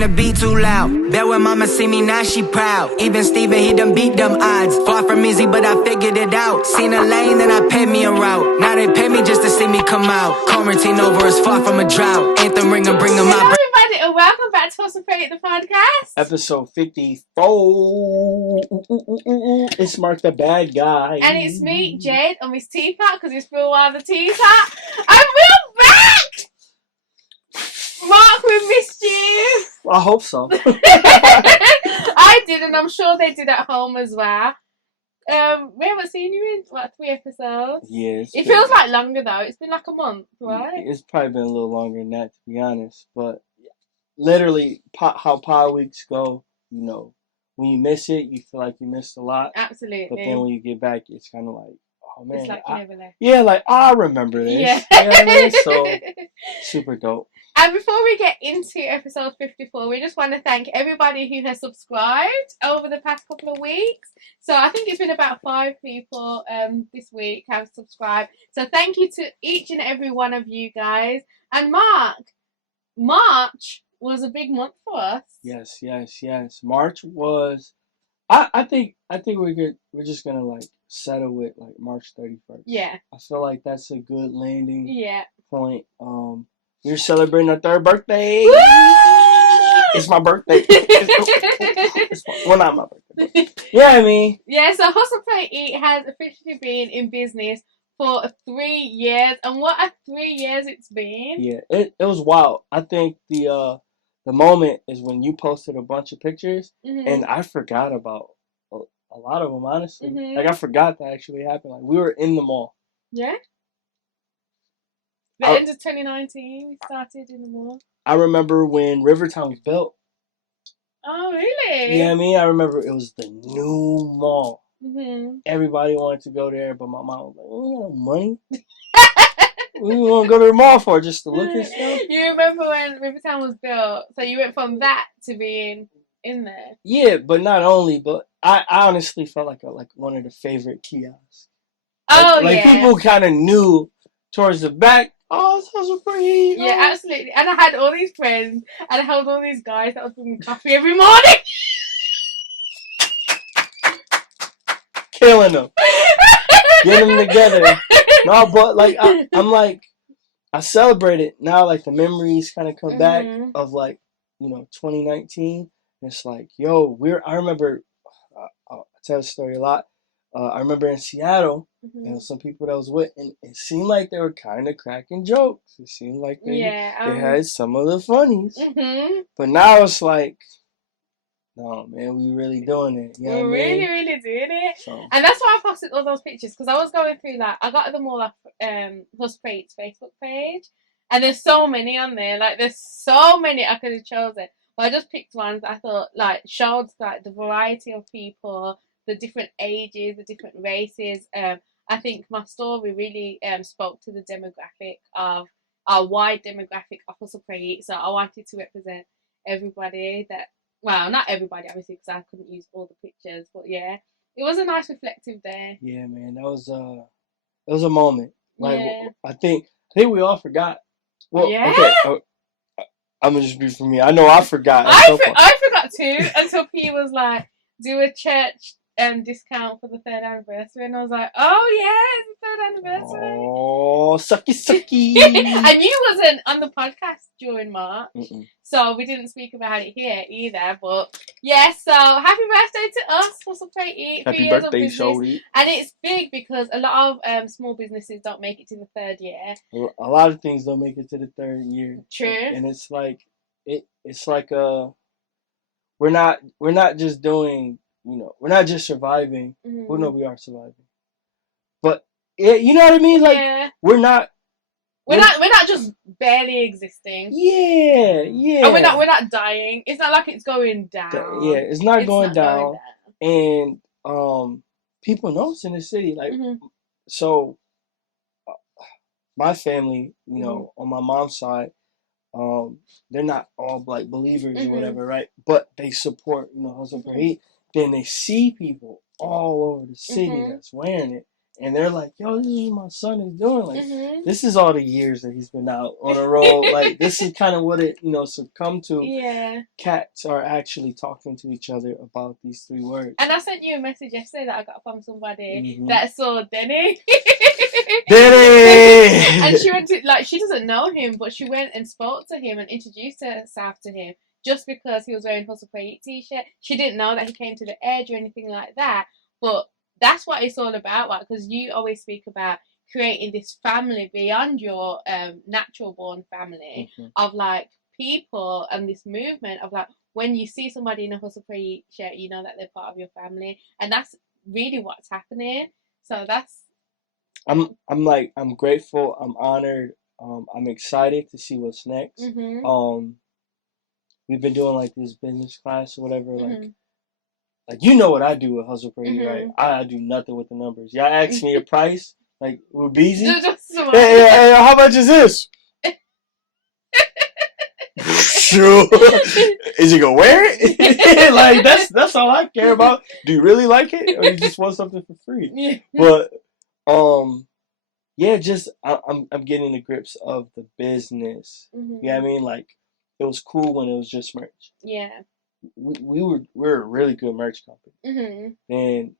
and the beat too loud. Bet when mama see me now she proud. Even Steven, he done beat them odds. Far from easy, but I figured it out. Seen a lane, then I paid me a route. Now they pay me just to see me come out. Quarantine over is far from a drought. Anthem ringer, bring them out. Hello everybody and welcome back to Awesome Fate, the podcast. Episode 54. It's Mark the bad guy. And it's me, Jade, and Miss Teapot, because it's been a while the Teapot. And we're back! Mark, we missed you. I hope so. I did, and I'm sure they did at home as well. We haven't seen you in, 3 episodes? Yes. It feels like longer, though. It's been like a month, right? It's probably been a little longer than that, to be honest. But literally, how pod weeks go, you know, when you miss it, you feel like you missed a lot. Absolutely. But then when you get back, it's kind of like, oh, man. It's like you never left. Yeah, like, I remember this. Yeah. You know what I mean? So, super dope. And before we get into episode 54, we just want to thank everybody who has subscribed over the past couple of weeks. So I think it's been about 5 people this week have subscribed. So thank you to each and every one of you guys. And March was a big month for us. Yes. March was. I think we're good. We're just gonna like settle with like March 31st. Yeah. I feel like that's a good landing point. We're celebrating our 3rd birthday. Woo! It's my birthday. Well, not my birthday. Yeah, I mean. Yeah, so Hustle Play Eat has officially been in business for 3 years. And what a 3 years it's been. Yeah, it was wild. I think the moment is when you posted a bunch of pictures, and I forgot about a lot of them, honestly. Like, I forgot that actually happened. Like, we were in the mall. Yeah? The end of 2019, we started in the mall. I remember when Rivertown was built. Oh, really? Yeah, I mean, I remember it was the new mall. Mm-hmm. Everybody wanted to go there, but my mom was like, we ain't got no money. We want to go to the mall for just to look and stuff. You remember when Rivertown was built? So you went from that to being in there. Yeah, but not only, but I honestly felt like one of the favorite kiosks. Like people kind of knew towards the back. Oh, it's so pretty. Yeah, absolutely. And I had all these friends, and I held all these guys that was drinking coffee every morning. Killing them. Getting them together. No, but like I'm like, I celebrate it now. Like the memories kind of come back of like, 2019. And it's like, yo, I remember. I tell the story a lot. I remember in Seattle, some people that I was with, and it seemed like they were kind of cracking jokes. It seemed like they had some of the funnies. But now it's like, no, man, we really doing it. You know We're what I mean? really doing it. So. And that's why I posted all those pictures, because I was going through that. I got them all off Hustle Fate's Facebook page. And there's so many on there. Like, there's so many I could have chosen. But I just picked ones that I thought, like, showed, like, the variety of people, the different ages, the different races. I think my story really spoke to the demographic of our wide demographic of Hustle Play. So I wanted to represent everybody that, well, not everybody obviously, because I couldn't use all the pictures, but yeah, it was a nice reflective day. Yeah, man, it was a moment. Like I think we all forgot. Well, okay. I'm gonna just be for me. I know I forgot. I forgot too until P was like, do a church discount for the 3rd anniversary, and I was like, oh yeah, it's the 3rd anniversary. Oh, sucky. And you wasn't on the podcast during March, so we didn't speak about it here either. But yeah, so happy birthday to us, Hustle Play Eat. Happy birthday, Shorty. And it's big because a lot of small businesses don't make it to the 3rd year. A lot of things don't make it to the 3rd year. True. And it's like we're not just doing. We're not just surviving. Well, no, we are surviving. But you know what I mean? Like we're not just barely existing. Yeah. And we're not dying. It's not like it's going down. Yeah, it's not going down. And people know it's in the city. Like so my family, on my mom's side, they're not all like believers or whatever, right? But they support, Hustle for Heat. Then they see people all over the city that's wearing it, and they're like, yo, this is what my son is doing. Like, this is all the years that he's been out on a road. Like, this is kind of what it, succumbed to. Yeah. Cats are actually talking to each other about these 3 words. And I sent you a message yesterday that I got from somebody that saw Denny. Denny! And she went to, like, she doesn't know him, but she went and spoke to him and introduced herself to him just because he was wearing Hustle Pray Eat t-shirt. She didn't know that he came to the edge or anything like that. But that's what it's all about, right? Because you always speak about creating this family beyond your natural born family of, like, people and this movement of, like, when you see somebody in a Hustle Pray Eat shirt, you know that they're part of your family. And that's really what's happening. So that's... I'm grateful. I'm honored. I'm excited to see what's next. We've been doing like this business class or whatever. Like you know what I do with Hustle Pray, right? I do nothing with the numbers. Y'all ask me a price, like with Beezy. Hey, how much is this? Sure. Is you gonna wear it? Like that's all I care about. Do you really like it, or you just want something for free? But yeah, just I'm getting the grips of the business. You know what I mean? Like it was cool when it was just merch. Yeah. We're a really good merch company. And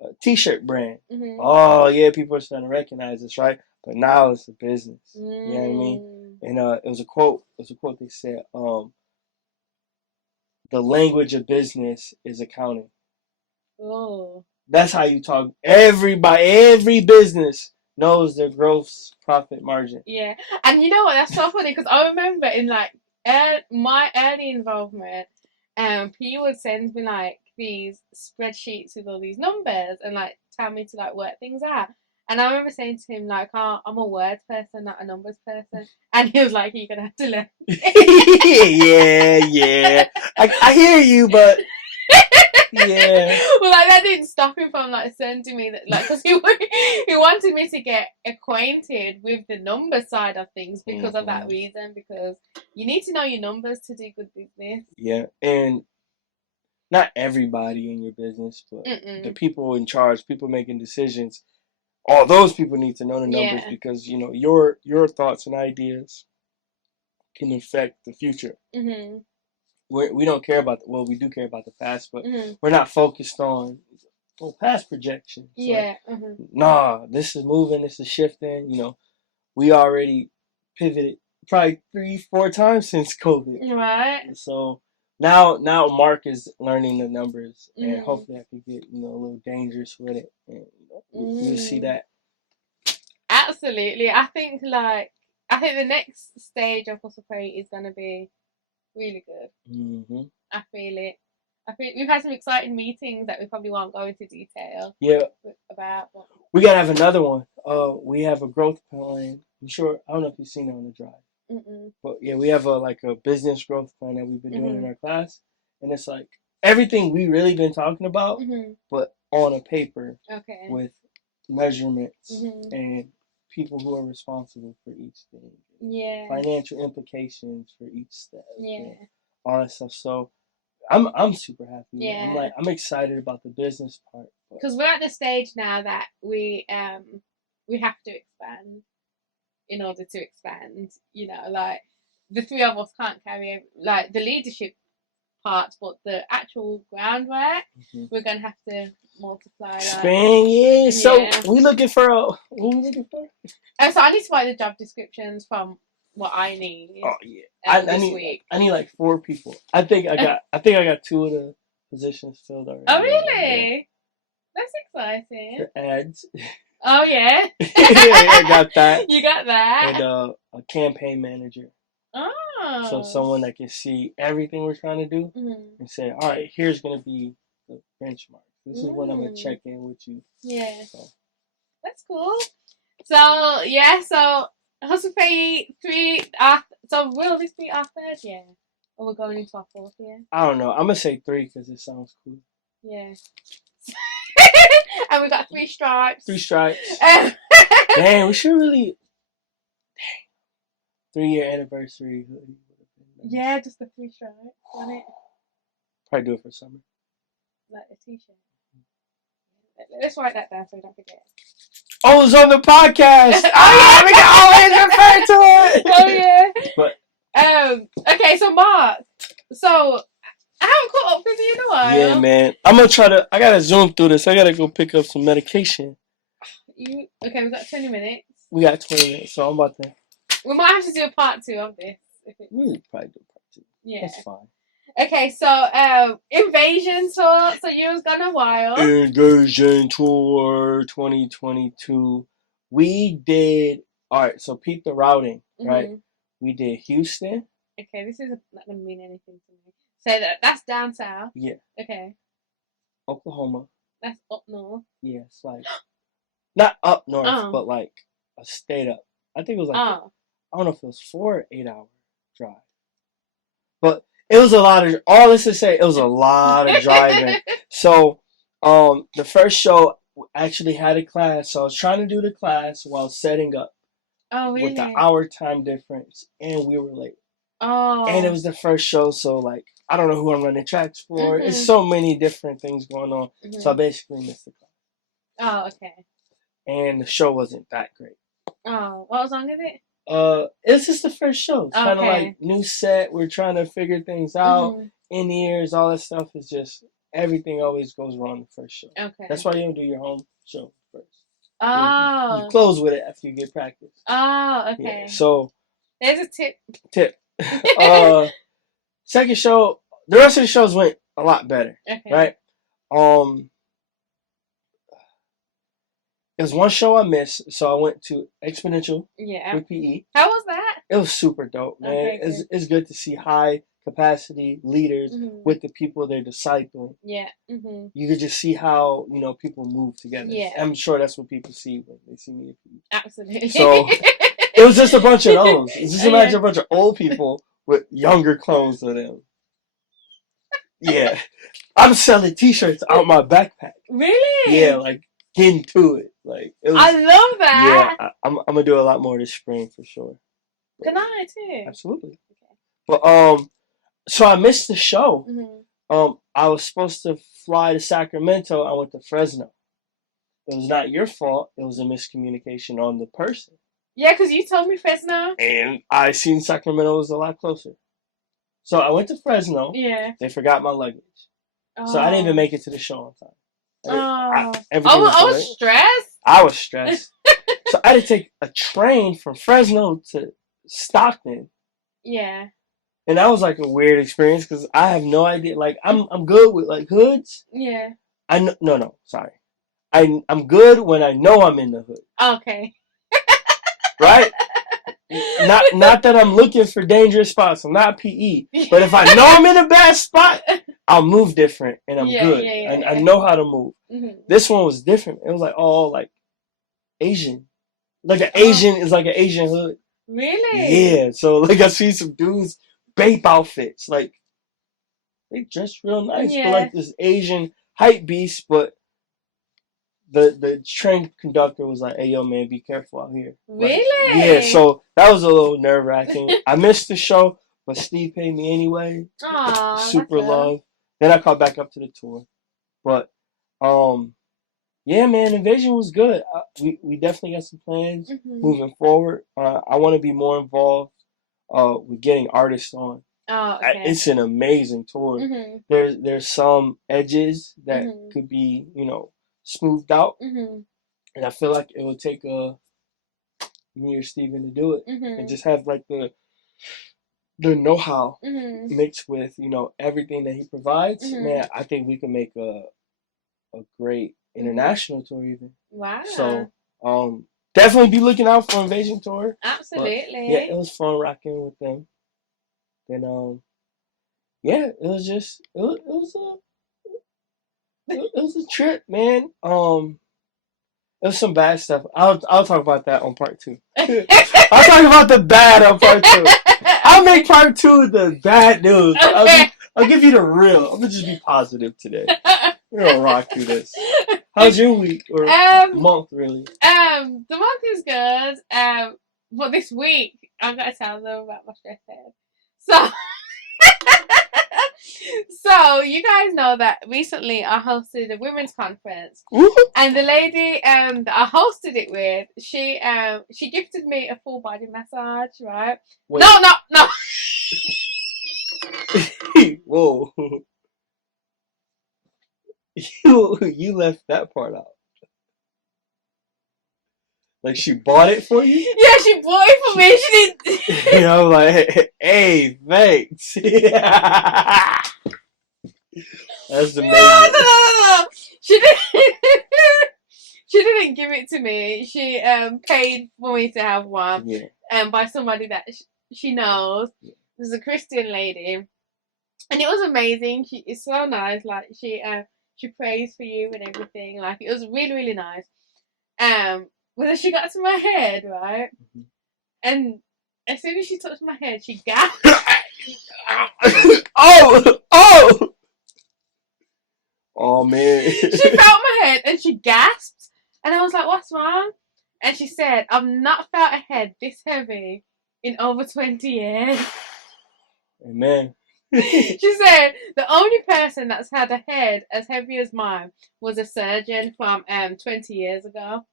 a t-shirt brand. Oh yeah, people are starting to recognize us, right? But now it's a business. You know what I mean? And it was a quote. They said, "The language of business is accounting." Oh. That's how you talk. Every business knows their gross profit margin. Yeah, and you know what? That's so funny because I remember in like my early involvement, he would send me like these spreadsheets with all these numbers and like tell me to like work things out. And I remember saying to him like, oh, I'm a words person, not a numbers person. And he was like, you're gonna have to learn. yeah. I hear you, but. Yeah. Well, like that didn't stop him from like sending me that, like, because he wanted me to get acquainted with the number side of things because of that reason. Because you need to know your numbers to do good business. Yeah, and not everybody in your business, but the people in charge, people making decisions, all those people need to know the numbers because your thoughts and ideas can affect the future. We don't care about we do care about the past, but we're not focused on past projections. Yeah. Like, nah, this is moving, this is shifting. We already pivoted probably 3-4 times since COVID. Right. So now Mark is learning the numbers, and hopefully I can get a little dangerous with it, and we'll see that. Absolutely, I think the next stage of Hustle Pray is gonna be really good. I feel it. I think we've had some exciting meetings that we probably won't go into detail. Yeah. About. We gotta have another one. We have a growth plan. I'm sure. I don't know if you've seen it on the drive. But yeah, we have a business growth plan that we've been doing in our class, and it's like everything we really been talking about, but on a paper with measurements and people who are responsible for each thing. Yeah. Financial implications for each step. Yeah. All that stuff. So I'm super happy. Yeah. I'm excited about the business part. Because we're at the stage now that we have to expand in order to expand. Like the 3 of us can't carry like the leadership part, but the actual groundwork we're gonna have to multiply. Expand, yeah. So we looking for what we looking for? So I need to write the job descriptions from what I need. Oh yeah, I need like 4 people. I think I got 2 of the positions filled already. Oh really? Yeah. That's exciting. For ads. Oh yeah. I got that. You got that. And a campaign manager. Oh. So someone that can see everything we're trying to do and say, all right, here's gonna be the benchmark. This is when I'm gonna check in with you. Yeah. So. That's cool. So yeah, so Hustle Pray 3. So will this be our 3rd year, or we're going into our 4th year? I don't know. I'm gonna say 3 because it sounds cool. Yeah. And we got 3 stripes. 3 stripes. Dang, we should really. 3-year anniversary hoodie. Yeah, just the 3 stripes on it. Probably do it for summer. Like a t-shirt. Let's write that down so we don't forget. Oh, it's on the podcast. We can always refer to it. Oh yeah. But okay, so Mark. So I haven't caught up with you in a while. yeah, man. I'm gonna try to. I gotta zoom through this. I gotta go pick up some medication. Okay? We've got 20 minutes. We got 20 minutes, so I'm about to. We might have to do a part 2 of this. We'll probably do part 2. Yeah. That's fine. Okay, so invasion tour. So you was gone a while. Invasion tour 2022. We did. All right. So peep the routing, right? We did Houston. Okay, this is not gonna mean anything to me. So that's down south. Yeah. Okay. Oklahoma. That's up north. Yeah, it's like not up north, but like a state up. I think it was like I don't know if it was 4 or 8 hour drive, but it was a lot of. All this to say, it was a lot of driving. So, the first show actually had a class, so I was trying to do the class while setting up. Oh, really? With the hour time difference, and we were late. Oh. And it was the first show, so like I don't know who I'm running tracks for. It's so many different things going on. So I basically missed the class. Oh, okay. And the show wasn't that great. Oh, what was wrong with it? It's just the first show. It's kind of like new set. We're trying to figure things out. In ears, all that stuff is just everything always goes wrong the first show. Okay. That's why you don't do your home show first. Oh. You close with it after you get practice. Oh, okay. Yeah, so there's a tip. Second show, the rest of the shows went a lot better. Okay. Right? There's one show I missed, so I went to Exponential with PE. How was that? It was super dope, man. Okay, it's good to see high capacity leaders with the people they're discipling. Yeah. You could just see how, people move together. Yeah. I'm sure that's what people see when they see me. Absolutely. So it was just a bunch of those. Just imagine a bunch of old people with younger clones of them. Yeah. I'm selling t-shirts out my backpack. Really? Yeah, like getting to it. Like it was, I love that. Yeah, I'm gonna do a lot more this spring for sure. Can I too? Absolutely. Okay. But so I missed the show. I was supposed to fly to Sacramento. I went to Fresno. It was not your fault. It was a miscommunication on the person. Yeah, because you told me Fresno. And I seen Sacramento was a lot closer. So I went to Fresno. Yeah. They forgot my luggage. Oh. So I didn't even make it to the show on time. I was stressed. I was stressed. So I had to take a train from Fresno to Stockton. Yeah. And that was like a weird experience because I have no idea. Like I'm good with like hoods. Yeah. Sorry. I'm good when I know I'm in the hood. Okay. Right? Not that I'm looking for dangerous spots. I'm not PE. But if I know I'm in a bad spot, I'll move different and I'm good. I know how to move. This one was different. It was like all like Asian. Like an Asian is like an Asian hood. Really? Yeah. So like I see some dudes bape outfits. Like they dress real nice. But like this Asian hype beast, but the train conductor was like, "Hey, yo, man, be careful out here." Really? Like, yeah. So that was a little nerve wracking. I missed the show, but Steve paid me anyway. Aww, super love. Then I caught back up to the tour, but yeah, man, Invasion was good. We definitely got some plans moving forward. I want to be more involved with getting artists on. Oh, okay. It's an amazing tour. There's some edges that could be, smoothed out, and I feel like it would take me or Steven to do it, and just have like the know-how mixed with everything that he provides. Man, I think we can make a great international tour even. Wow. So definitely be looking out for Invasion tour. Absolutely. But, yeah, it was fun rocking with them. Then yeah, it was just it was a trip, man. It was some bad stuff. I'll talk about that on part 2. I'll talk about the bad on part 2. I'll make part 2 the bad news. I'll give you the real. I'm gonna just be positive today. We're gonna rock through this. How's your week or month really? The month is good. But this week I've got to tell them about my stress head. So So you guys know that recently I hosted a women's conference, and the lady that I hosted it with, she gifted me a full body massage, right? Wait. No. Whoa. You left that part out. Like she bought it for you? Yeah, she bought it for me. She didn't. You know, like, hey, thanks. That's amazing. No. She didn't. She didn't give it to me. She paid for me to have one. Yeah. By somebody that she knows. Yeah. This is a Christian lady, and it was amazing. It's so nice. Like she prays for you and everything. Like it was really, really nice. But then she got to my head, right? Mm-hmm. And as soon as she touched my head, she gasped. Oh man. She felt my head and she gasped. And I was like, what's wrong? And she said, I've not felt a head this heavy in over 20 years. Amen. She said the only person that's had a head as heavy as mine was a surgeon from 20 years ago.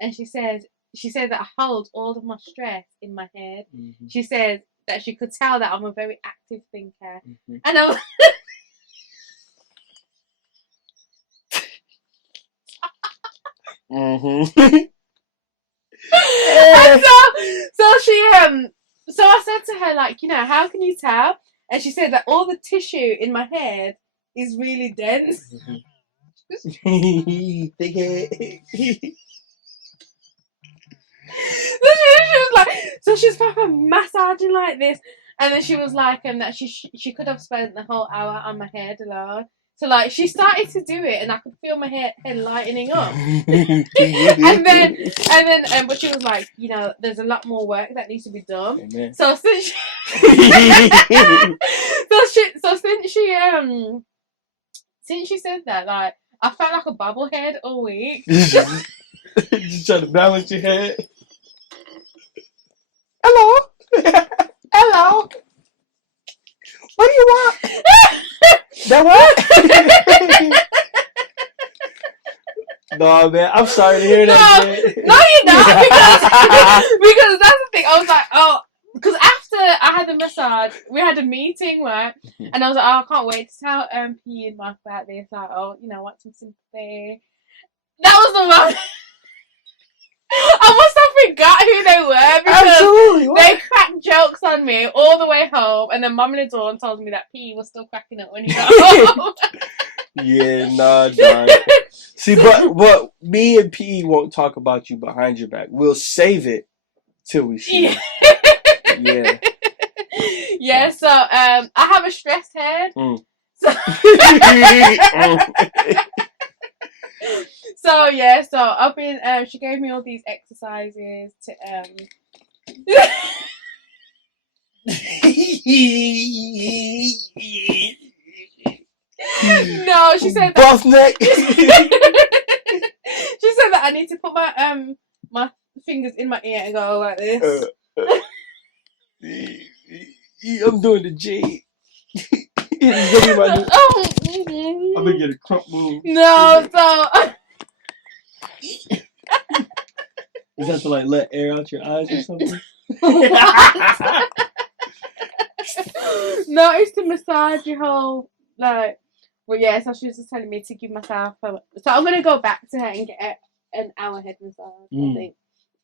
And she said that I hold all of my stress in my head. Mm-hmm. She said that she could tell that I'm a very active thinker. Mm-hmm. And I was mm-hmm. And so I said to her, like, you know, how can you tell? And she said that all the tissue in my head is really dense. Thick head. So she was proper massaging like this, and then she was like, that she could have spent the whole hour on my head alone. So like she started to do it, and I could feel my head lightening up. and then, but she was like, you know, there's a lot more work that needs to be done. Amen. So since since she said that, like I felt like a bobblehead all week. Just trying to balance your head. Hello. What do you want? That what? No, man. I'm sorry to hear that. No, you're not. Because that's the thing. I was like, because after I had the massage, we had a meeting, right? And I was like, I can't wait to tell P and Mark about this. Like, you know, want some sympathy. That was the one. I must have forgot who they were because they cracked jokes on me all the way home, and then Mum and Dawn told me that P was still cracking up when he got home. Yeah, nah, dog. See, but me and P won't talk about you behind your back. We'll save it till we see you. Yeah. Yeah. So I have a stressed head. So. So I've been. She gave me all these exercises to. No, she said that. Neck. She said that I need to put my fingers in my ear and go like this. I'm doing the Jade. I'm gonna get a crump move. No, so. Is that to like let air out your eyes or something? No, it's to massage your whole like. Well, yeah. So she was just telling me to give myself. So I'm gonna go back to her and get an hour head massage. I think.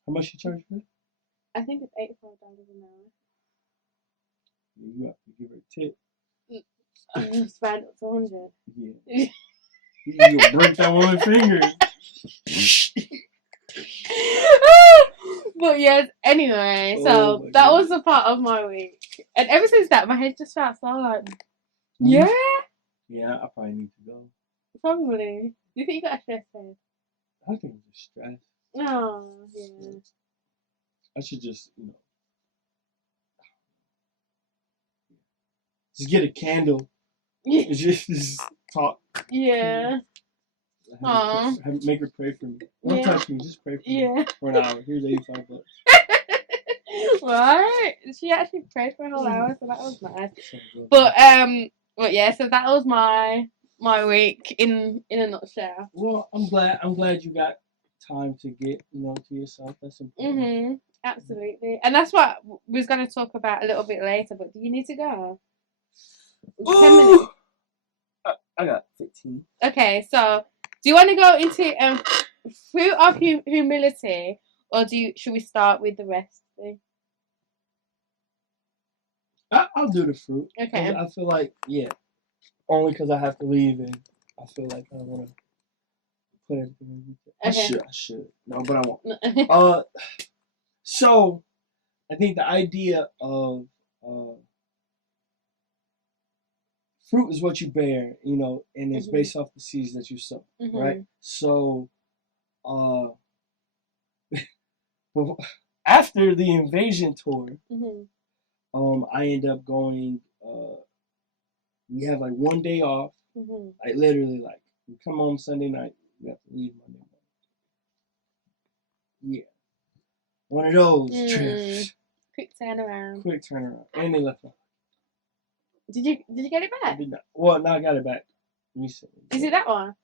How much you charge for it? I think it's $85 an hour. You have to give her a tip. Just round up to 100. Yeah. You gonna break that one finger. But yes, anyway, so that was a part of my week. And ever since that, my head just felt so like, yeah. Yeah, I probably need to go. Probably. Do you think you got a stress head? I think it's just stress. Oh, yeah. I should just, you know, just get a candle. just talk. Yeah. Make her pray for me. Don't touch me, just pray for me for an hour. Here's $85. Right? She actually prayed for a whole hour, so that was nice. But But yeah, so that was my week in a nutshell. Well, I'm glad you got time to get to yourself. That's important. Absolutely, and that's what we was going to talk about a little bit later. But do you need to go? 10 minutes. I got 15. Okay, so do you want to go into fruit of humility, or should we start with the rest? I'll do the fruit. Okay. I feel like only because I have to leave and I feel like I want to put everything in detail. I should. No, but I won't. So I think the idea of fruit is what you bear, and it's based off the seeds that you sow, right? So, after the invasion tour, I end up going. We have like one day off. Like literally, like we come home Sunday night, we have to leave Monday morning. Yeah, one of those trips. Quick turnaround. And they left. Did you get it back? I did not. Well, no, I got it back recently. Is it that one?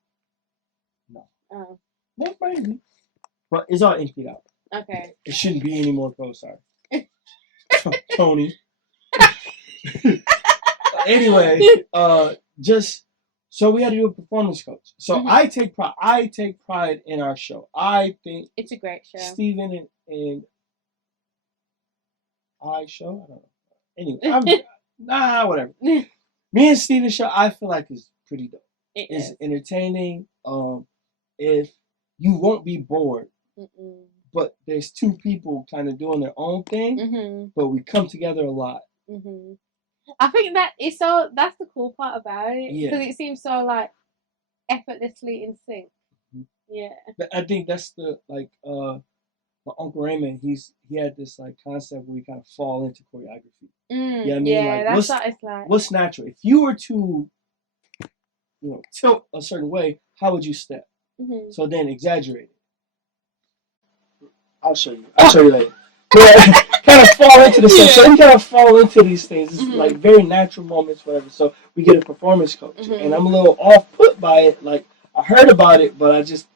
No. Oh. Well, maybe. But it's all emptied out. Okay. It shouldn't be any more pro. Sorry, Tony. Anyway, just so we had to do a performance coach. So I take pride in our show. I think it's a great show. Steven and I show. I don't know. Anyway, whatever. Me and Steven's show, I feel like is pretty dope. It's entertaining. If you won't be bored, but there's two people kind of doing their own thing, but we come together a lot. I think that's the cool part about it, because it seems so like effortlessly in sync. Yeah. But I think that's the my Uncle Raymond, he had this like concept where we kind of fall into choreography. Yeah, I mean, like, that's what it's like. What's natural? If you were to, tilt a certain way, how would you step? So then exaggerate it. I'll show you. I'll show you later. Yeah, kind of fall into the same. So we kind of fall into these things. It's like very natural moments, whatever. So we get a performance coach, and I'm a little off put by it. Like I heard about it, but I just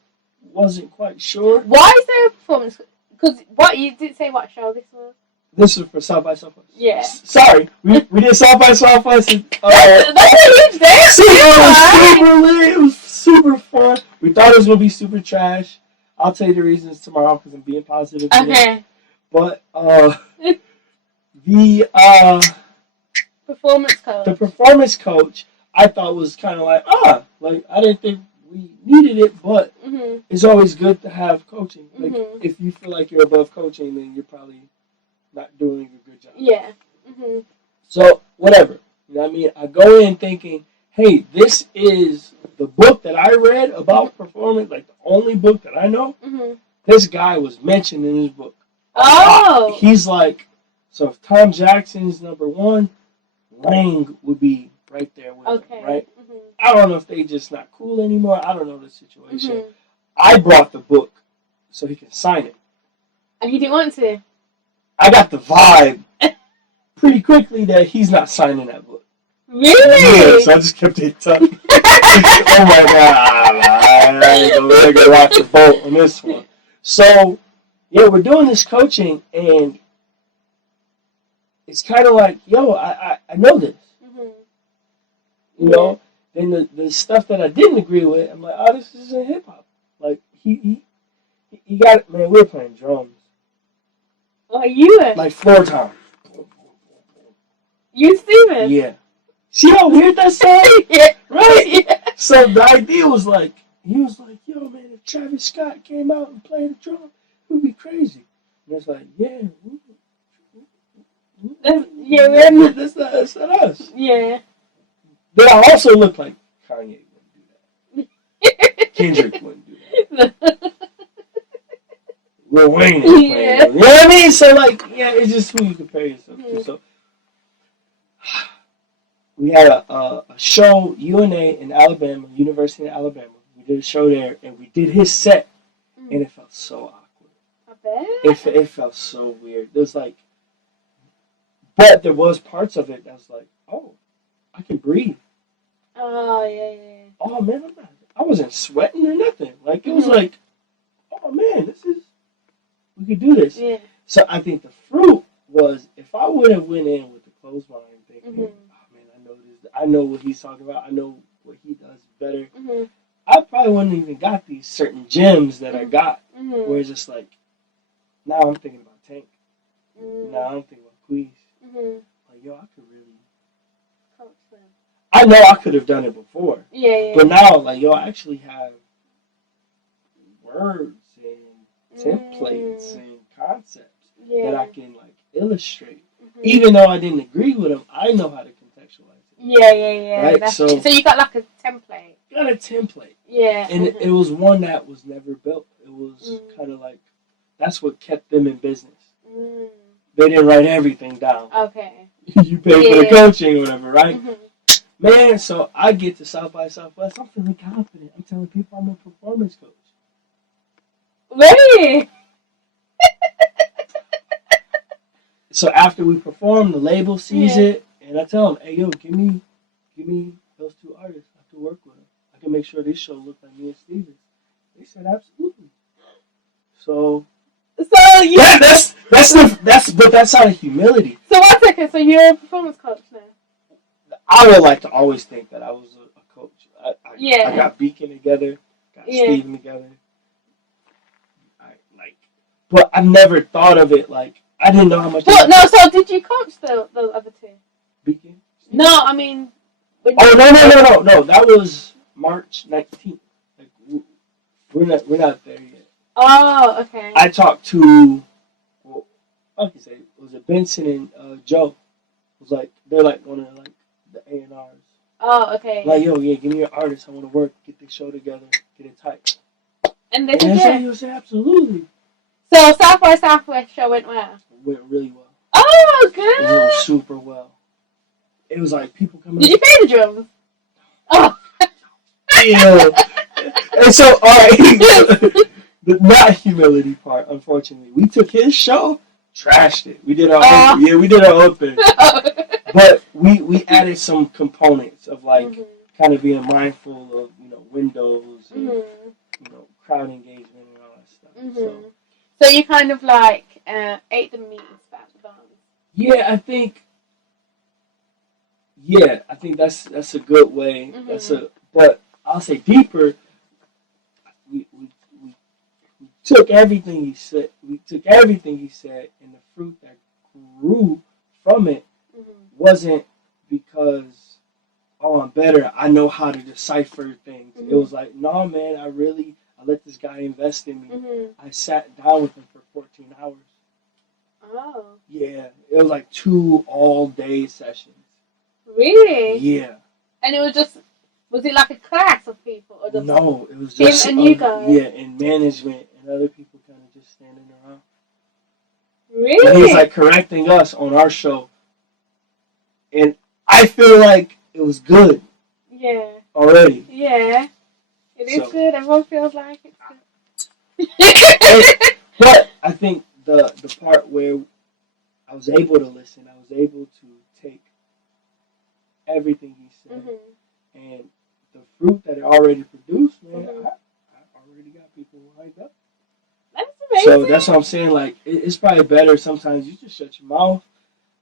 wasn't quite sure. Why is there a performance? Because you didn't say what show this was. This was for South by Southwest. Yeah. Sorry, we did South by Southwest. And, that's a huge day. It was super fun. We thought it was gonna be super trash. I'll tell you the reasons tomorrow because I'm being positive. Okay. But the performance coach I thought was kind of like I didn't think we needed it, but it's always good to have coaching. Like if you feel like you're above coaching, then you're probably not doing a good job. Yeah. So whatever, you know what I mean. I go in thinking, hey, this is the book that I read about performance, like the only book that I know. This guy was mentioned in his book. Oh. He's like, so if Tom Jackson's number one, Lang would be right there with him, right? I don't know if they just not cool anymore. I don't know the situation. I brought the book so he can sign it. And he didn't want to? I got the vibe pretty quickly that he's not signing that book. Really? Yeah, so I just kept it tough. Oh my God. I gotta rock the boat on this one. So, yeah, we're doing this coaching, and it's kind of like, yo, I know this. You know? Then the stuff that I didn't agree with, I'm like, this isn't hip hop. Like, he got it, man. We were playing drums. Oh, you were? Like floor time. You, Steven? Yeah. See how weird that sounds? Yeah. Right? Yeah. So the idea was like, he was like, yo, man, if Travis Scott came out and played the drum, it would be crazy. And it's like, yeah. That's not us. Yeah. But I also look like Kanye wouldn't do that. Kendrick wouldn't do that. Lil Wayne is playing. Yeah. You know what I mean? So, like, yeah, it's just who you compare yourself to. So, we had a show, UNA in Alabama, University of Alabama. We did a show there, and we did his set, and it felt so awkward. I bet. It felt so weird. It was like, but there was parts of it that was like, oh, I can breathe. Oh, yeah. Oh man, I wasn't sweating or nothing. Like it was like, oh man, we could do this. Yeah. So I think the fruit was if I would have went in with the closed mind thinking, oh man, I know this, I know what he's talking about, I know what he does better. I probably wouldn't even got these certain gems that I got. Where it's just like, now I'm thinking about Tank. Now I'm thinking about Queez. Like yo, I could really. I know I could have done it before. Yeah. But now, like yo, I actually have words and templates and concepts that I can like illustrate. Even though I didn't agree with them, I know how to contextualize it. Yeah. Right? So you got like a template. Got a template. Yeah. And it was one that was never built. It was kind of like, that's what kept them in business. They didn't write everything down. Okay. You pay for the coaching or whatever, right? Man, so I get to South by Southwest. I'm feeling confident. I'm telling people I'm a performance coach. Really? So after we perform, the label sees it, and I tell them, "Hey, yo, give me those two artists. I have to work with them. I can make sure this show looks like me and Steven." They said, "Absolutely." So yeah, but that's out of humility. So 1 second. So you're a performance coach now? I would like to always think that I was a coach. I got Beacon together, got Steven together. But I've never thought of it like. I didn't know how much. So did you coach the other two? Beacon? No, I mean. No. That was March 19th. Like we're not there yet. Oh, okay. I talked to, I can say, was it Benson and Joe? It was like they're like one of like the A&Rs. Oh, okay. Like yo, yeah, give me your artist. I want to work, get this show together, get it tight. And they said you say absolutely. So South by Southwest show went well. Went really well. Oh, good. It went super well. It was like people coming. Did you pay the drums? Oh. Yeah. And so, all right, the not humility part. Unfortunately, we took his show, trashed it. We did our own, we did our own thing. But we added some components of like kind of being mindful of windows and crowd engagement and all that stuff. So you kind of like ate the meat and spat the bones. Yeah, I think that's a good way. But I'll say deeper. We took everything he said. We took everything he said, and the fruit that grew from it wasn't because I'm better. I know how to decipher things. It was like, no, man. I let this guy invest in me. I sat down with him for 14 hours. Oh. Yeah, it was like 2 all-day sessions. Really? Yeah. And it was it like a class of people? Or No, it was just him and you guys? Yeah, and management and other people kind of just standing around. Really? And he was like correcting us on our show. And I feel like it was good. Yeah. Already. Yeah. It is good. Everyone feels like it's good. But I think the part where I was able to listen, I was able to take everything he said, and the fruit that it already produced, man, I already got people lined up. That's amazing. So that's what I'm saying. Like, it's probably better sometimes you just shut your mouth,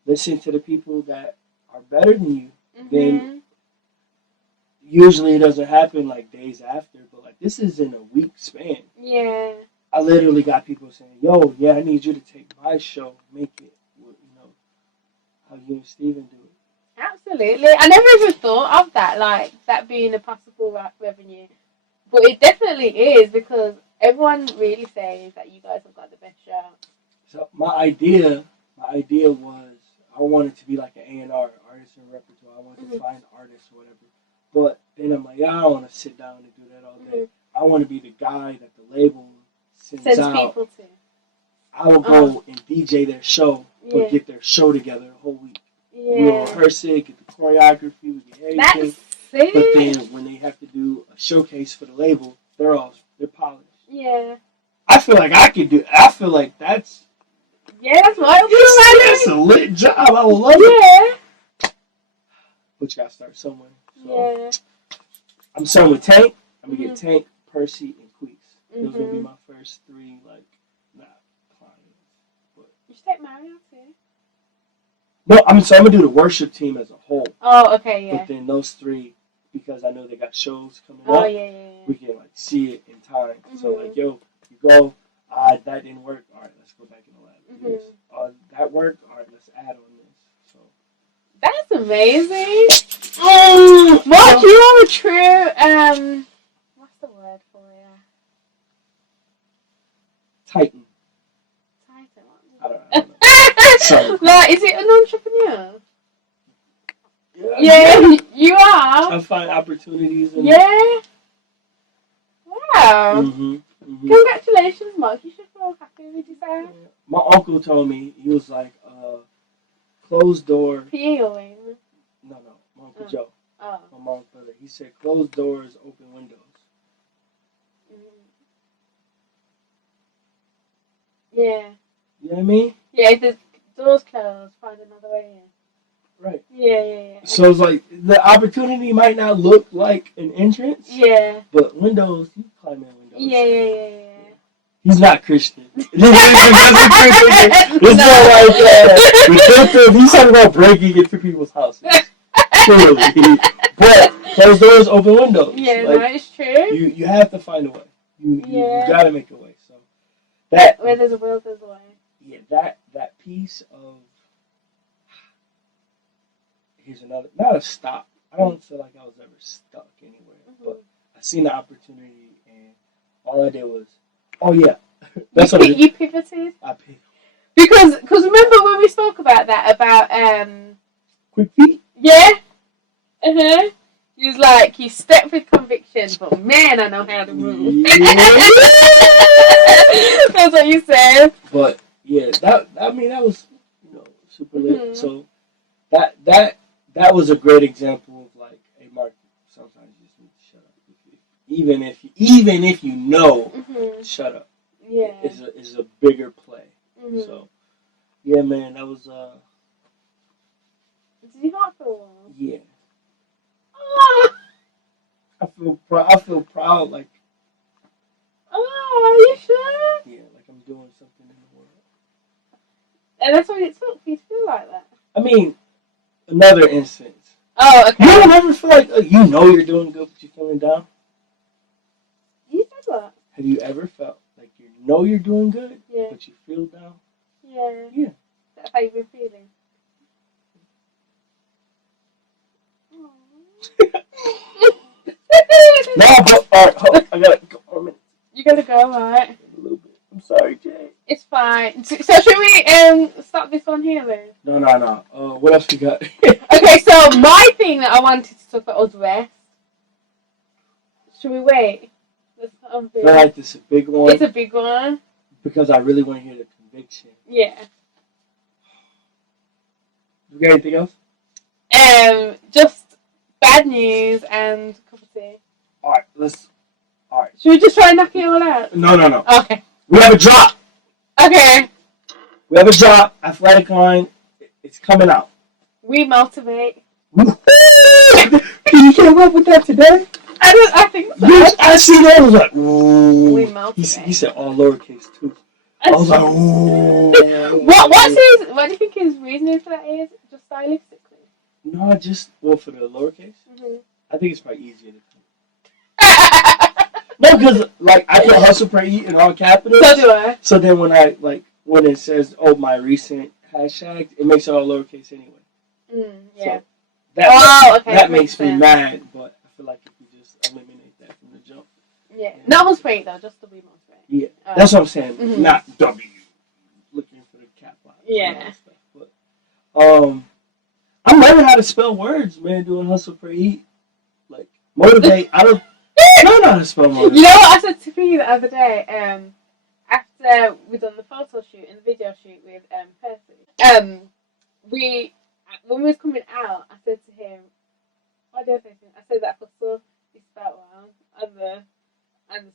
listen to the people that are better than you. Then usually it doesn't happen like days after, but like this is in a week span. Yeah. I literally got people saying, "Yo, yeah, I need you to take my show, make it, how you and Steven do it." Absolutely. I never even thought of that, like that being a possible revenue, but it definitely is because everyone really says that you guys have got the best show. So my idea was I wanted to be like an A&R, artist and repertoire. I wanted to find artists or whatever. But then I'm like, I don't want to sit down and do that all day. I want to be the guy that the label sends out. People to. I will go and DJ their show, but get their show together a whole week. Yeah. We'll rehearse it, get the choreography, we get everything. But then when they have to do a showcase for the label, they're polished. Yeah. I feel like I could do. I feel like that's. Yeah, that's what I That's a lit job. I would love it. Yeah. But you gotta start somewhere. So Yeah. I'm starting with Tank. I'm gonna get Tank, Percy, and Queese. Those will be my first 3, like, clients. But you should take Mario too. no, I'm gonna do the worship team as a whole. Oh, okay, yeah. But then those 3, because I know they got shows coming Oh, up. yeah. We can like see it in time. So like, yo, you go. That didn't work. All right, let's go back in the lab. Do this. That worked. All right, let's add on this. So that's amazing. Mark, you are a true what's the word for you? Titan. I don't know. Like, is it an entrepreneur? Yeah, you are. I find opportunities. Yeah. Wow. Congratulations, Mark. You should feel happy with yourself. My uncle told me, he was like, closed door. PE or wing? No, my Uncle Joe. Oh. My mom's brother. He said, closed doors, open windows. Yeah. You know what I mean? Yeah, if the door's closed, find another way in. Right. Yeah. So it's like, the opportunity might not look like an entrance. Yeah. But windows, you climb in windows. Yeah. He's not Christian. It's not like redemptive. He's talking about breaking into people's houses. Clearly. But closed doors, open windows. Yeah, like, it's true. You have to find a way. You gotta make a way. So that where there's a will, there's a way. Yeah, that piece of here's another not a stop. I don't feel like I was ever stuck anywhere. But I seen the opportunity and all I did was that's what you pivoted? I pivoted. Because remember when we spoke about that, about quick feet? Yeah. He was like, you stepped with conviction, but man, I know how to move. Yeah. That's what you said. But yeah, that was super lit. So that was a great example of like, hey Mark, sometimes you just need to shut up. Even if you know, shut up. Yeah, is a bigger play. So yeah, man, that was Did you not feel well? Yeah. I feel proud, like. Oh, you sure? Yeah, like I'm doing something in the world. And that's what it took for you to feel like that. I mean, another instance. Oh, okay. You don't ever feel like you're doing good, but you're feeling down. You said that. Have you ever felt like you're doing good, but you feel down? Yeah. Yeah. That's how you've been feeling. No, but alright, I gotta go for a minute. You gotta go, right? A little bit. I'm sorry, Jay. It's fine. So should we stop this one here then? No. What else we got? Okay, so my thing that I wanted to talk about was rest. Should we wait? I feel like this is a big one. It's a big one. Because I really want to hear the conviction. Yeah. You got anything else? Just bad news and cup of tea. Alright. Should we just try and knock it all out? No. Okay. We have a drop. Okay. We have a drop. Athletic line. It's coming out. We motivate. You came up with that today? I think so. I see that. I was like, ooh. We motivate. He said all lowercase too. I was like, ooh. What do you think his reasoning for that is? Just stylistically? No, for the lowercase. I think it's probably easier to do. No, because like I put hustle pray eat in all capitals. So do I. So then when it says my recent hashtag, it makes it all lowercase anyway. Yeah. So that makes me mad, but I feel like if you just eliminate that from the jump. Yeah. That was great though, just to be motivated. Yeah. That's what I'm saying. Not W. Looking for the cap line. Yeah. Stuff. But I'm learning how to spell words, man, doing hustle pray eat. Like motivate. I don't know how to spell words. You know what I said to you the other day? After we done the photo shoot and the video shoot with Percy, when we was coming out, I said to him, what did I say to him? I said that hustle is spelled wrong and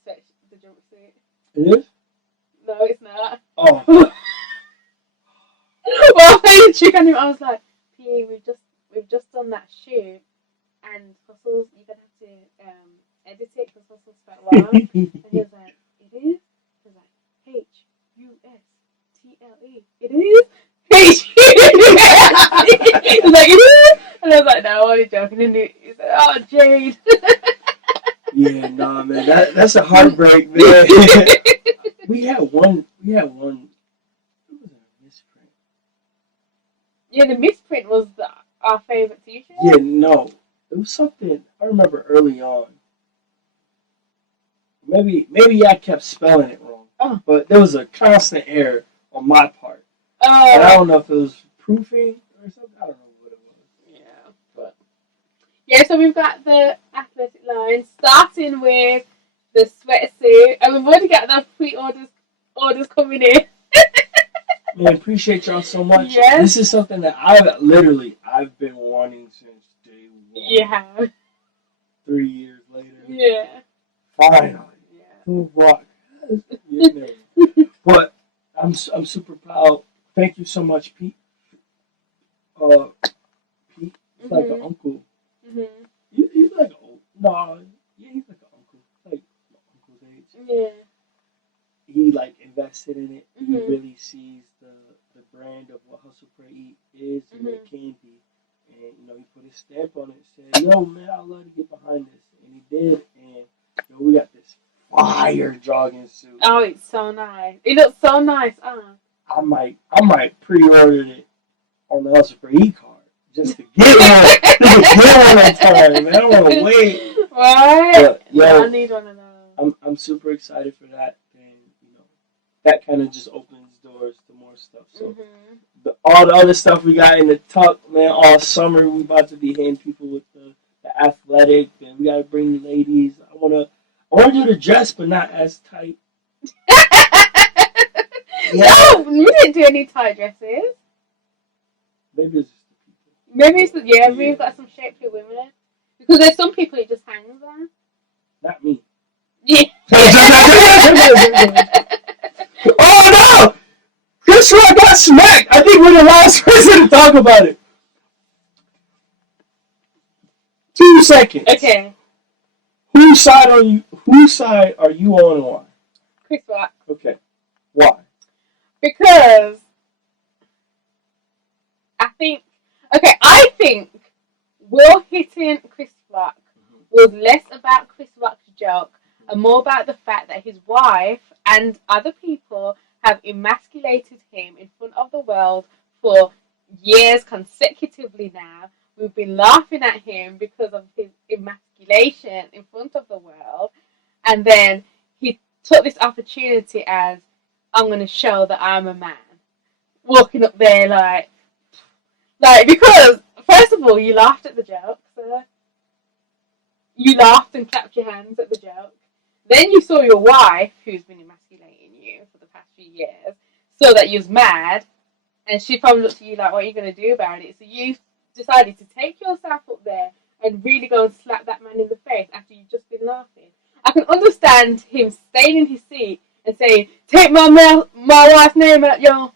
the jumpsuit. It is? No, it's not. Oh. Well, I played the trick on him. I was like, P, we've we've just done that shoot, and Hustle's, you're going to have to edit it because Hustle's spelled wrong. And he was like, it is? He was like, Hustle. It is? H-U-S-T. He was like, it is? And I was like, no, I'm only joking. And he said, oh, Jade. Yeah, nah, man, that's a heartbreak, man. we had one. What was it, a misprint? Yeah, the misprint was our favourite t-shirt. Yeah, no, it was something I remember early on. Maybe I kept spelling it wrong, but there was a constant error on my part. And I don't know if it was proofing or something. I don't know what it was. Yeah, but yeah. So we've got the athletic line, starting with the sweatsuit, and we've already got the orders coming in. Man, appreciate y'all so much. Yes. This is something that I've been wanting since day one. Yeah. 3 years later. Yeah. Finally. Yeah. Oh, rock. But I'm super proud. Thank you so much, Pete. Pete, he's like an uncle. Mm-hmm. He's like he's like an uncle. Like my uncle's age. Yeah. He like invested in it. Mm-hmm. He really sees the brand of what Hustle Pray Eat is and what it can be. And he put his stamp on it and said, "Yo, man, I'd love to get behind this," and he did. And we got this fire jogging suit. Oh, it's so nice. It looks so nice. I might pre-order it on the Hustle Pray Eat card just to get one. Get one on time, man. I don't want to wait. Right? But, I need one of those. I'm super excited for that, and that kind of just opens doors to more stuff. So all the other stuff we got in the tuck, man, all summer we about to be hitting people with the athletic, and we got to bring the ladies. I want to do the dress, but not as tight. No, we didn't do any tight dresses. Maybe it's just the people. Maybe it's we've got some shapely women. Because there's some people it just hangs on. Not me. Yeah. Oh no! Chris Rock got smacked! I think we're the last person to talk about it. 2 seconds. Okay. Whose side are you on and why? Chris Rock. Okay. Why? Because I think Will hitting Chris Rock was less about Chris Rock's joke and more about the fact that his wife and other people have emasculated him in front of the world for years consecutively now. We've been laughing at him because of his emasculation in front of the world, and then he took this opportunity as, I'm going to show that I'm a man. Walking up there like because, first of all, you laughed at the joke, sir. You laughed and clapped your hands at the joke. Then you saw your wife, who's been emasculating you for the past few years, saw that you was mad, and she probably looked at you like, what are you going to do about it? So you decided to take yourself up there and really go and slap that man in the face after you've just been laughing. I can understand him staying in his seat and saying, take my wife's name out your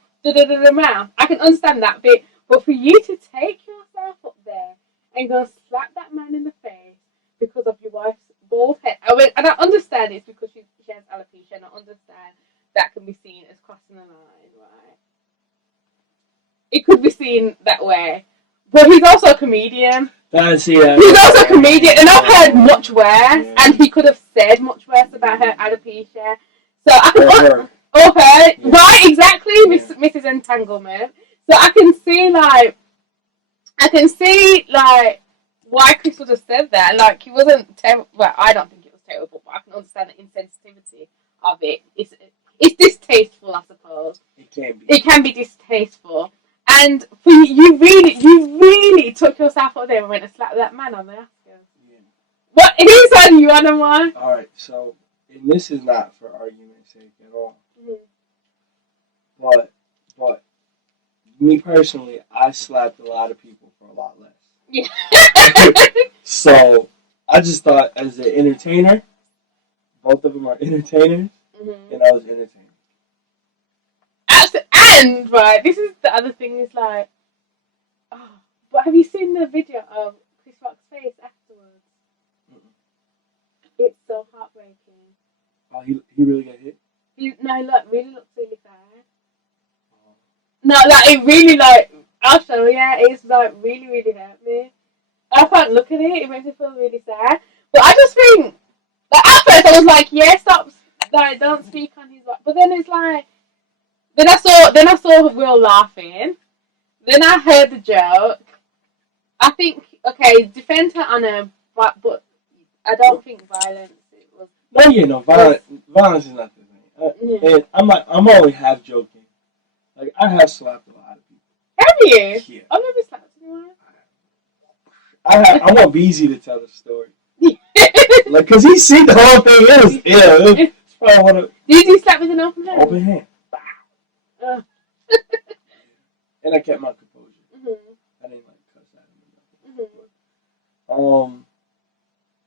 mouth. I can understand that bit. But for you to take yourself up there and go slap that man in the face because of your wife's bald head. And I understand it's because she has alopecia, and I understand that can be seen as crossing the line, right? It could be seen that way. But he's also a comedian. I see that. He's also a comedian, and I've heard much worse, and he could have said much worse about her alopecia. So I can her. Right, exactly, Mrs. Entanglement. So I can see why Chris would have said that. Like, he wasn't terrible. Well, I don't think it was terrible, but I can understand the insensitivity of it. It's distasteful, I suppose. It can be distasteful. And for you really took yourself up there and went and slapped that man on the Oscars. Yeah. What? It is on you, Anna. Alright, so, and this is not for argument's sake at all. Mm-hmm. But, me personally, I slapped a lot of people for a lot less. Yeah. So, I just thought, as an entertainer, both of them are entertainers, and I was entertained. And, right, this is the other thing, is like, But have you seen the video of Chris Rock's face afterwards? It's so heartbreaking. Oh, he really got hit? He really looks really sad. No, like, it really, like, I'll show you, it's, like, really, really hurt me. I can't look at it, it makes me feel really sad. But I just think, like, at first I was like, yeah, stop, like, don't speak on his, but then it's like, then I saw Will laughing, then I heard the joke. I think, okay, defend her on her, but I don't think violence, it was. No, yeah, no, violence is not the thing. And I'm only half joking. Like, I have slapped a lot of people. Have you? Yeah. I've never slapped anyone. I want Beezy to tell the story. Like, cause he seen the whole thing. It's probably one of. Did you slap with an open hand? Open hand. And I kept my composure. I didn't like cuss at him or nothing.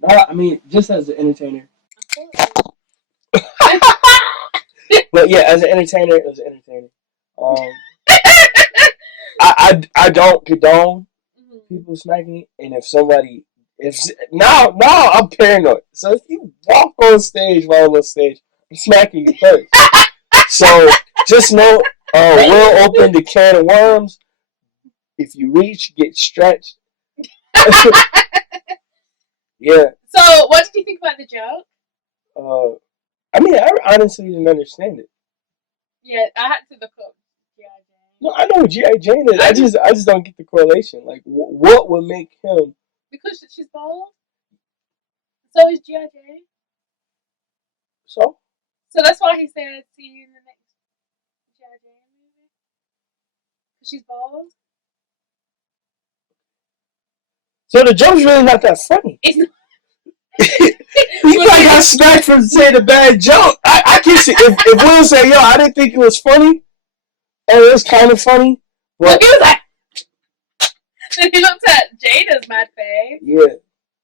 No, I mean, just as an entertainer. But yeah, as an entertainer, it was entertaining. I don't condone people smacking me, and now I'm paranoid. So if you walk on stage while I'm on stage, I'm smacking you first. So just know, we'll open the can of worms. If you reach, get stretched. Yeah. So, what did you think about the joke? I mean, I honestly didn't understand it. Yeah, I had to look up G.I. Jane. No, I know what G.I. Jane is. I just don't get the correlation. Like, what would make him? Because she's bald. So is G.I. Jane. So that's why he said, "See you in the next G.I. Jane movie." Because she's bald. So the joke's really not that funny. It's not. He probably got smacked for saying a bad joke. I can see if Will say, "Yo, I didn't think it was funny," and it was kind of funny. But he was like, then he looked at Jada's mad face.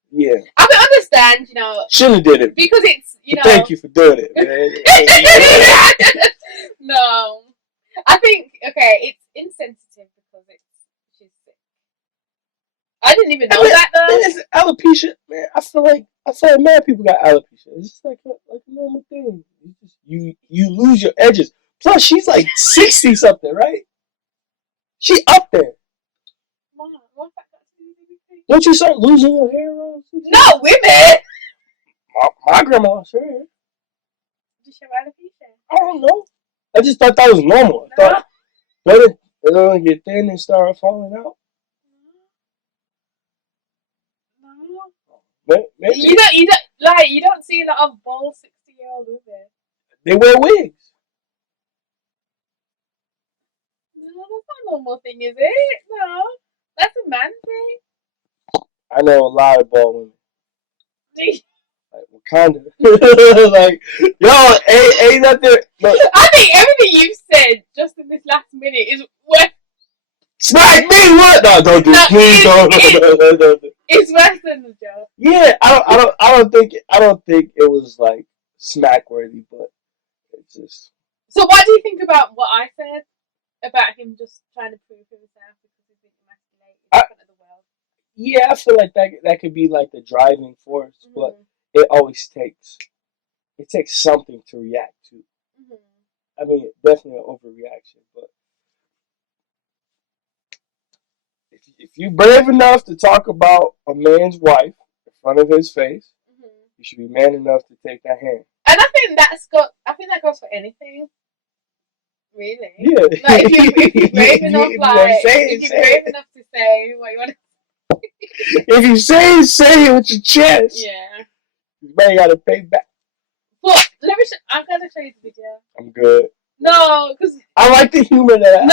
Yeah. I can understand, Shouldn't have did it because it's Thank you for doing it, man. No, I think it's insensitive because she's sick. I didn't even know that though. It's alopecia, man. I feel like mad people got alopecia. It's just like a normal thing. You lose your edges. Plus, she's like 60 something, right? She up there. Don't you start losing your hair around 60? No, women. My grandma lost her hair. Did she have alopecia? I don't know. I just thought that was normal. I thought it don't get thin and start falling out. No. Maybe. You don't see a lot of bald 60-year-old women. They wear wigs. No, that's not a normal thing, is it? No, that's a man thing. I know a lot of bald women. Like Wakanda. Like, yo, ain't nothing. Look. I think everything you've said just in this last minute is worse. Smack me? What? No, don't do it. Please don't. It's worse than the joke. Yeah, I don't think it was like smack worthy, but it's just. So what do you think about what I said about him just trying to prove himself because he's been emasculated in front of the world? Yeah, I feel like that could be like the driving force, but it always takes something to react to. I mean, definitely an overreaction, but if you're brave enough to talk about a man's wife in front of his face, you should be man enough to take that hand. And I think that goes for anything. Really? Yeah. Like if you're brave enough, if you're brave enough to say what you want to say. If you say it with your chest. Yeah. You may gotta pay back. But I'm gonna show you the video. I'm good. No, because I like the humor that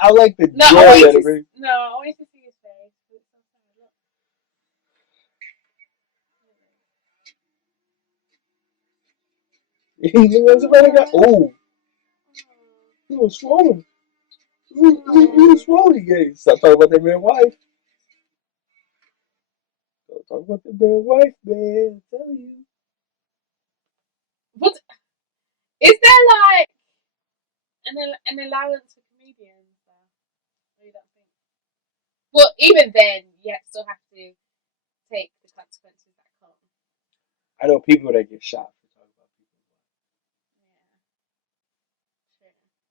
I like the joy that it brings. No, I want you to see his face. Oh, he was swollen. He was swollen again. Stop talking about that man's wife. Don't talk about that man's wife, man. I'm telling you. What is there like an allowance for comedians? Or you don't think? But even then, you still have to take the consequences that come. I know people that get shot for talking about people. Yeah, true.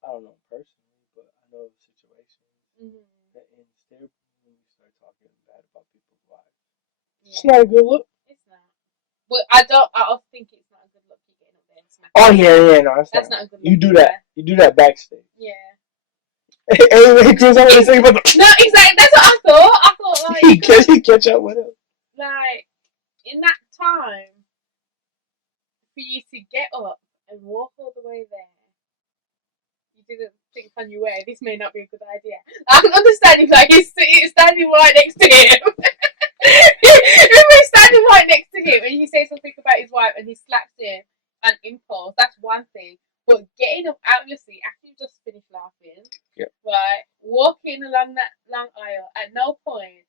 I don't know personally, but I know situations Mm-hmm. that ends terribly when you start talking bad about people's lives. Yeah. It's not a good look. It's not. But I don't. I also think it's not a good look. You getting up there and smacking. Oh yeah, no, That's not a good look. You do that. You do that backstage. Yeah. Anyway, Chris, I want to say about the. No, exactly. That's what I thought. I thought like He catch up with him. like in that time for you to get up and walk all the way there. You didn't think on your way. This may not be a good idea. I'm understanding. Like he's standing right next to him. If he's standing right next to him and he says something about his wife and he slaps him on impulse, that's one thing. But getting up out of your seat after you just finished laughing, right, walking along that long aisle, at no point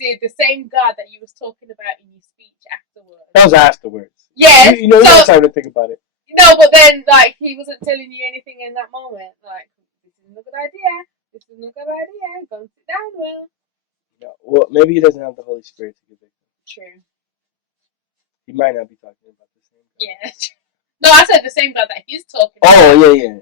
did the same God that you was talking about in your speech afterwards. That was afterwards. Yes. You had time to think about it. No, but then like he wasn't telling you anything in that moment. Like this isn't a good idea. This isn't a good idea. Go and sit down, Will. No, well, maybe he doesn't have the Holy Spirit to convict him. True. He might not be talking about the same God. Yeah. No, I said the same God that he's talking about. Oh yeah.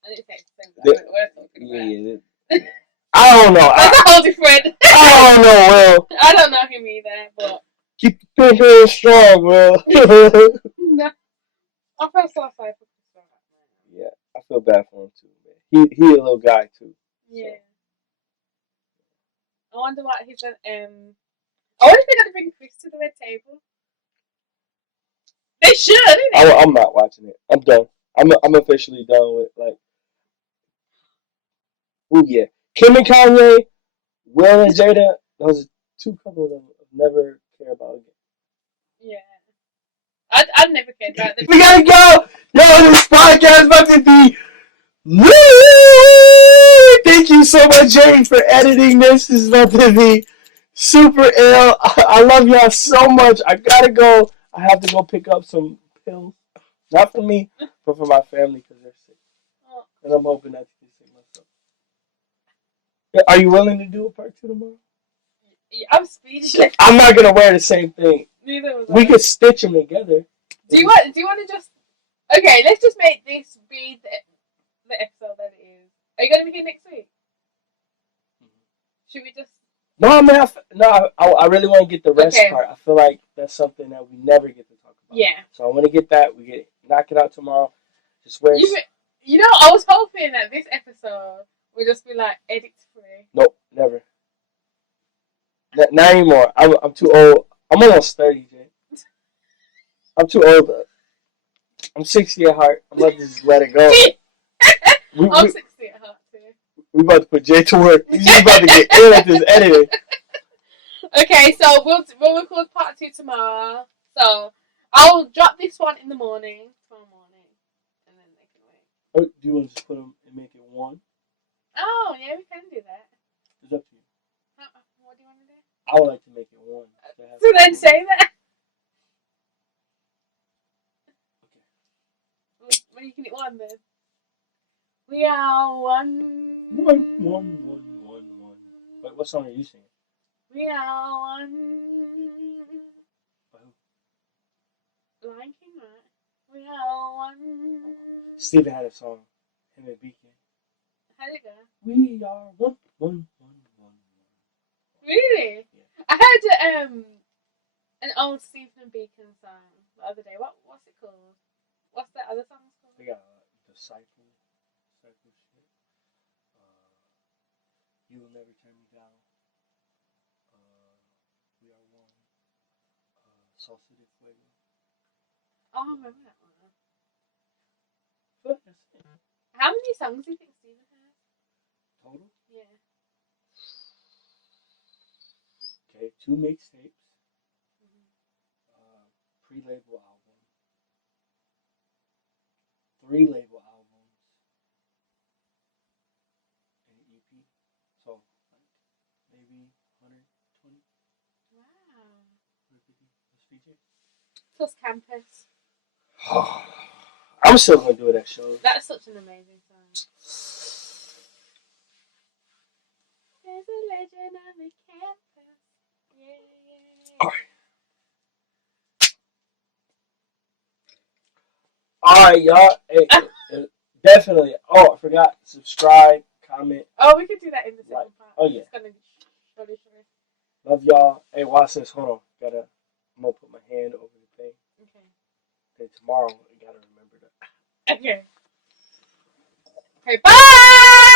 I didn't say the same God that we're talking about. Yeah. I don't know. That's a whole different. I don't know, Will. I don't know him either, but keep the pinky strong, Will. no. I feel so sorry for Chris. Yeah, I feel bad for him too, man. He a little guy too. Yeah. So. I wonder what he's gonna I wonder if they're gonna bring Chris to the red table. They should, innit? I'm not watching it. I'm done. I'm officially done with like. Ooh yeah, Kim and Kanye, Will and Jada. Those are two couples I'll never care about again. Yeah. I've never cared about them. We gotta go. Yo, this podcast is about to be. Woo! Thank you so much, Jades, for editing this. This is about to be super ill. I love y'all so much. I gotta go. I have to go pick up some pills. Not for me, but for my family because they're sick. Oh. And I'm hoping not to get sick myself. Are you willing to do a part 2 tomorrow? Yeah, I'm speechless. I'm not gonna wear the same thing. Neither was I. We could stitch them together. Do you want to just? Okay, let's just make this be the episode that it is. Are you gonna be here next week? Should we just? No, man. I really want to get the rest part. I feel like that's something that we never get to talk about. Yeah. So I want to get that. Knock it out tomorrow. Just wear. You know, I was hoping that this episode would just be like edit free. Nope, never. Not anymore. I'm too old. I'm almost 30, Jay. I'm too old. I'm 60 at heart. I'm about to just let it go. I'm 60 at heart too. We about to put Jay to work. He's about to get ill at this editing. Okay, so we'll record part 2 tomorrow. So I'll drop this one in the morning, tomorrow morning, and then they can wait. Oh, do you want to just put them and make it one? Oh yeah, we can do that. It's up to you. What do you want to do? I would like to make it one. So then say that. Okay. When you can hit one then. We are one. One. Wait, what song are you singing? We are one. Lion King, right? We are one. Steven had a song. Him and Beacon. How'd it go? We are one. Really? Yeah. I heard an old Stephen and Beacon song the other day. What's it called? What's that other song called? They got Disciple shit. You Will Never Turn Me Down. We Are One. Salsa de Fuego. Oh, I remember that one. But that's it. How many songs do you think Stephen has? Total? Yeah. Okay, 2 mixtapes. Pre-label album. 3 label albums. And an EP. So, maybe 120. Wow. 150. That's PJ. Plus Campus. I'm still gonna do it at shows. That's such an amazing song. There's a legend on the campus. Yeah. Alright, y'all. Hey, definitely. Oh, I forgot. Subscribe, comment. Oh, we could do that in the second part. Oh, yeah. It's gonna be shorter. Love y'all. Hey, watch this. Hold on. I'm gonna put my hand over the thing. Okay. Then tomorrow, I gotta remember that. Okay. Okay, bye!